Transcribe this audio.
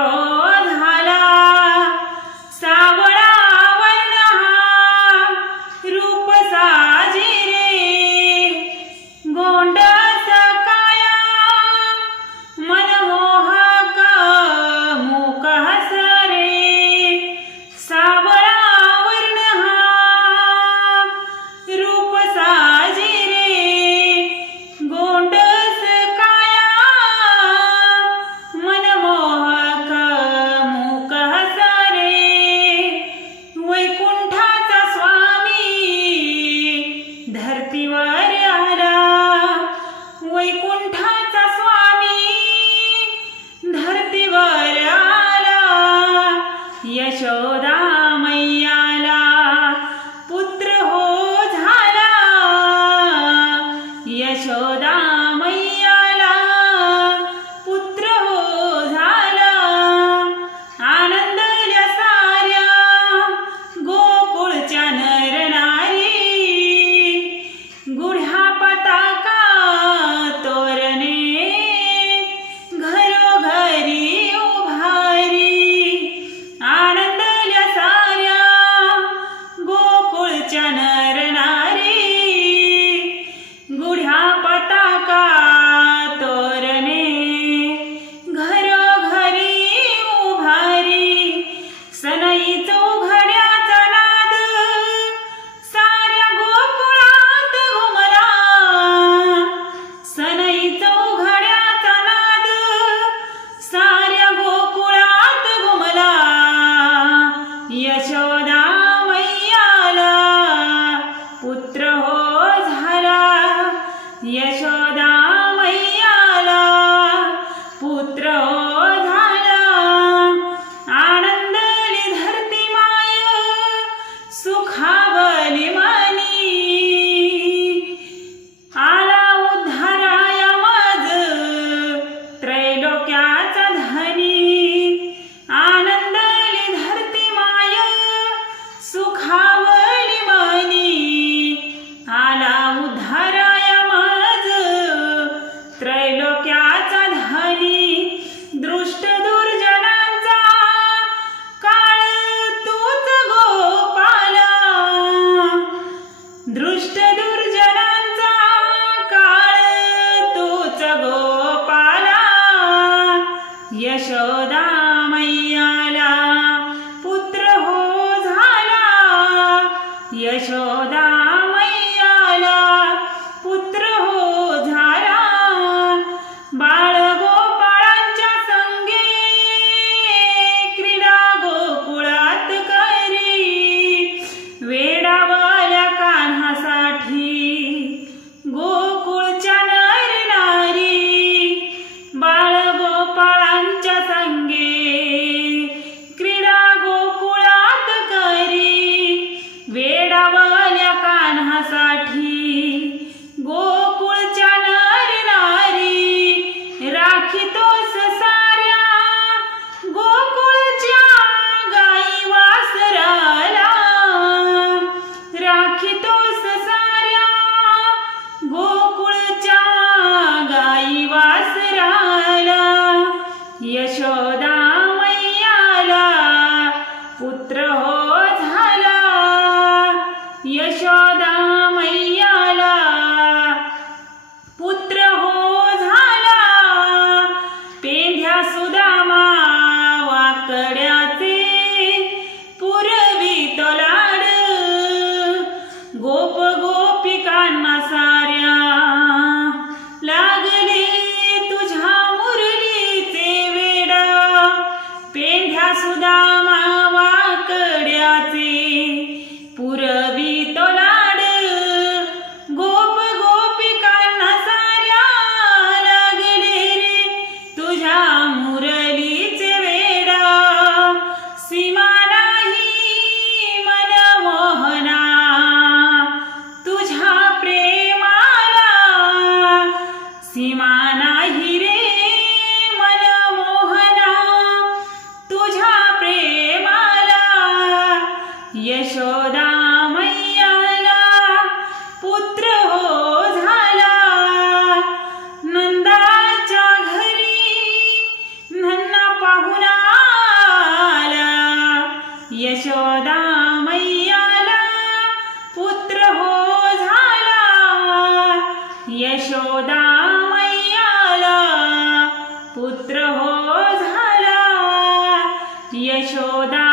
Oh. It's दृष्ट दुर्जनांचा काळ तूच गोपाला. यशोदा मैयाला पुत्र हो झाला. यशो पुत्र हो झाला. यशोदा